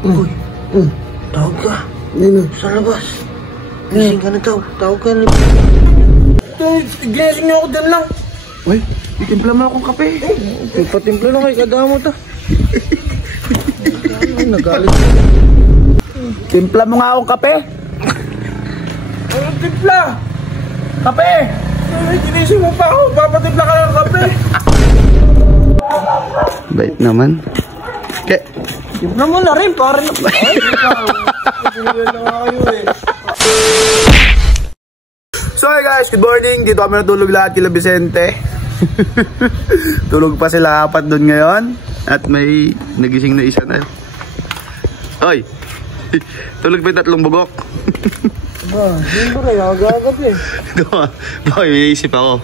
Uy, tawag ka. Sa labas. Gising ka na tawag. Tawag ka na. Gising niyo ako dyan lang. Uy, itimpla mo akong kape. Patimpla lang kay kadamot ah. Nagalit. Timpla mo nga akong kape. Anong timpla? Kape! Ay, ginising mo pa ako. Papatimpla ka ng kape. Bait naman. Okay. Timpla mo na rin. Para na. Ay, So hey guys, good morning. Dito kami natulog lahat kila Vicente. Tulog pa sila apat doon ngayon. At may nagising na isa na. Hoy! Tulog pa yung tatlong bugok. Siyempre, agad eh. Boy, may isip ako.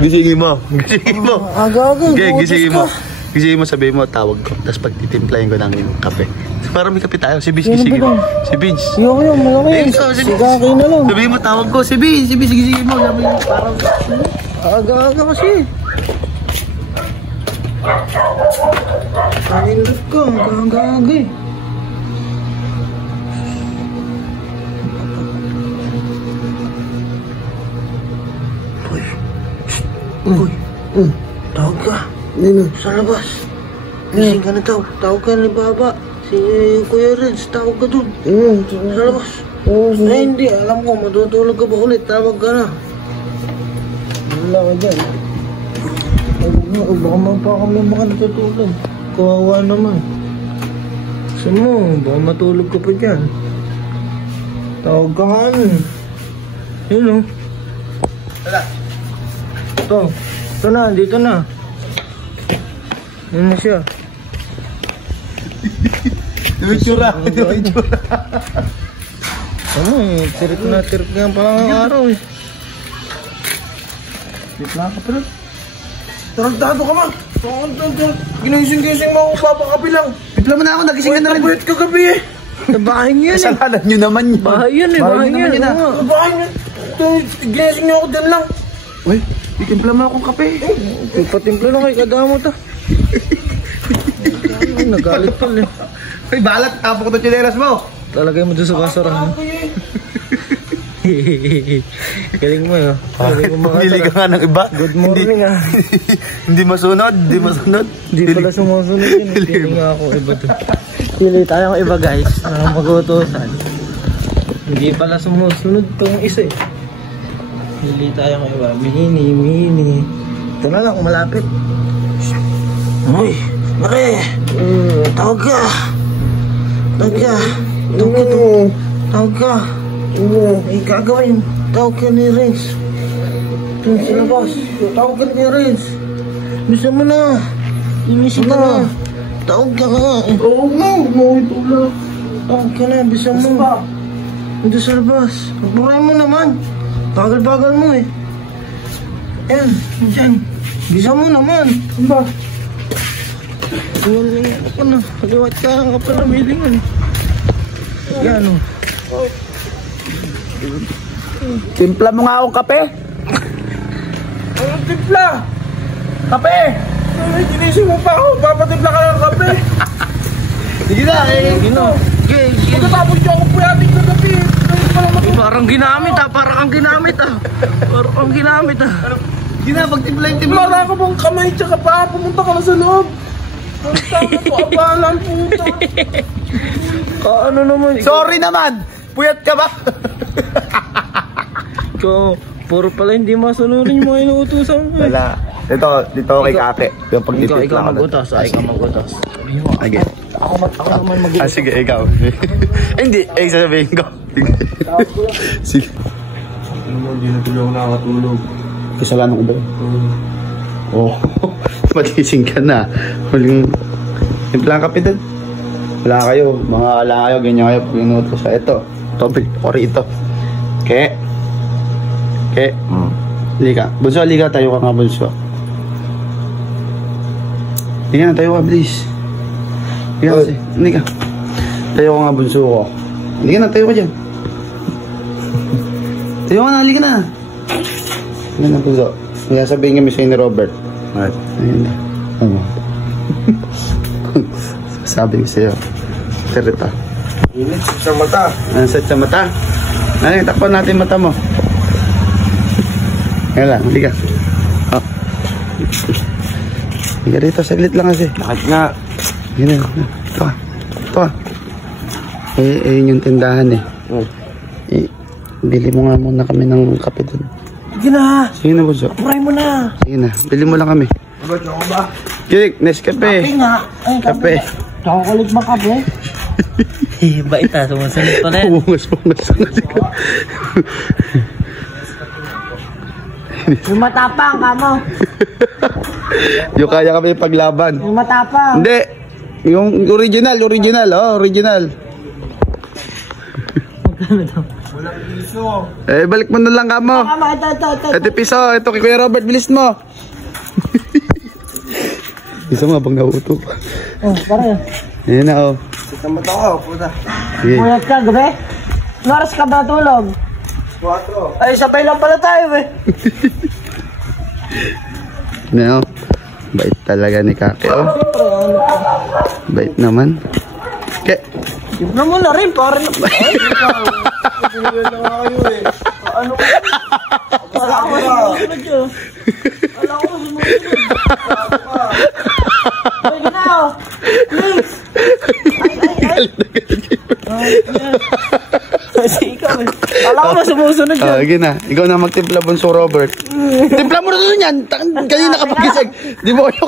Gisingin mo. Gisingin mo. Agad. Okay, gisingin mo. Gisingin mo, sabihin mo, tawag ko. Tapos pagtitimplahin ko ng kape. Para may kape tayo. Si Vince, gisingin mo. Si Vince. Ayoko yung malaki. Sigaki na lang. Sabihin mo, tawag ko. Si Vince, gisingin mo. Sabihin mo, parang... Aga kasi. Pahindot ka. Aga eh. Uy, tawag ka. Sa labas. Gising ka na tawag. Tawag ka ni Baba. Si Kuya Renz, tawag ka dun. Sa labas. Ay hindi, alam ko, matutulog ka ba ulit. Tawag ka na. Wala ka dyan. Baka pa kami baka natutulog. Kawawa naman. Gusto mo, baka matulog ka pa dyan. Tawag ka ka ano. Yun o. Wala. Ito na, dito na. Yan na siya. Itsura. Ano eh, tirik nga parang araw eh. Tipla ka pala. Tarantado ka man. Ginising-gising mo ako, papakapi lang. Tipla mo na ako, nagising ka na rin. Wait, kagabi eh. Bahay niya eh. Kasalanan nyo naman yun. Bahay yan eh, bahay niya. Bahay niya. Ginising niyo ako dyan lang. Uy, itimpla mo akong kape. Patimpla lang kay kadamot ah. Nagalit pala eh. Uy, balat, tapo ko ito chineras mo. Talagay mo doon sa basurahan. Galing mo yun. Pumili ka nga ng iba. Good morning ah. Hindi masunod, hindi masunod. Hindi pala sumusunod yun. Pili nga ako iba to. Pili tayong iba guys. Na magutusan. Hindi pala sumusunod tong isa eh. Pili tayong iba. Mihini. Ito na lang, malapit. Uy, Mare. Tawag ka. Tawag ka. Ay, gagawin. Tawag ka ni Renz. Doon sa labas. Tawag ka ni Renz. Bisa mo na. Inisip ka na. Tawag ka nga. Oo nga, tulog. Tawag ka na, bisa mo. Doon sa labas. Magburay mo naman. Bagal-bagal mo eh. Ayan, dyan. Bisa mo naman. Ba? Huwaling ako na. Kaliwat ka pala milingan. Yan o. Timpla mo nga akong kape. Anong timpla? Kape! Ay, ginising mo pa ako. Papatimpla ka ng kape. Sige na, Pagkatapos niyo ako puyating na kape. Parang ginamit ah. Parang ang ginamit ah. Sige na, pagtimpla yung timpla. Wala ka bang kamay tsaka pa. Pumunta ka na sa loob. Ang tama ko, abalan pumunta. Ano naman? Sorry naman! Puyat ka ba? Ikaw, puro pala hindi masunurin yung mga inuutusan mo. Wala. Dito kay kape. Yung pagtitipla Ikaw magutos. Okay. Ako naman magutos. Sige, ikaw. Hindi, sasabihin ko. Sige. Hindi na tuloy ako nakakatulog. Kasalanan ko ba? Oo. Matising ka na. Huling timpla kape doon. Wala kayo. Ganyan kayo. Pinuto sa ito. Topic. Ori ito. Okay. Liga. Bunso, liga. Tayo ka nga, bunso. Liga na, tayo ka, please. Liga kasi. Liga. Tayo ka nga, bunso ko. Liga na, tayo ka dyan. Tayo ka na, liga na. Liga na, bunso. Liga, sabihin kami sa'yo ni Robert. Alright. Ayun na. Sabi ko sa'yo. Sir, ito. Init sa mata. Ang set sa mata. Ay, takpan natin mata mo. Kaya lang, hindi ka. Oh. Hindi ka rito, saglit lang kasi. Bakit nga? Yun na. Ito ah. Ito ah. Ayun yung tindahan eh. Bili mo nga muna kami ng kape dun. Sige na. Sige na, Bunso. Pray mo na. Sige na, bili mo lang kami. Ba't ako ba? Kik, Nescafe. Kape nga. Ay, Kape. Kakakulit ba kape? Bait ah, sumusunod pa rin. Bungas. Yung matapang ka mo. Yung kaya kami paglaban. Yung matapang. Hindi. Yung original. Oh, original. Magkano daw? Walang piso. Eh, balik mo na lang kamo. Tama, ito. Ito piso, ito kay Kuya Robert, bilis mo. Isa nga bang nauto pa. Oh, pare. Ayan na oh. Sa mata ko, puta. Sige. Mulat ka, gabi? Noras ka ba tulog? 4. Ay, sabay lang pala tayo eh. Ano? Bait talaga ni Kake oh. Bait naman. Ke. Tip na muna rin, pare na. Ay, Pagpilihan na nga kayo eh. Ano ka? wala ko sumusunod yun. Wala ko sumusunod. Ay, ginaw. Please. Kasi ikaw eh. Wala ko na sumusunod yun. Sige na. Ikaw na magtimpla, Bunso Robert. Timpla mo na doon yan. Kanina ka pagisag. Di mo kayo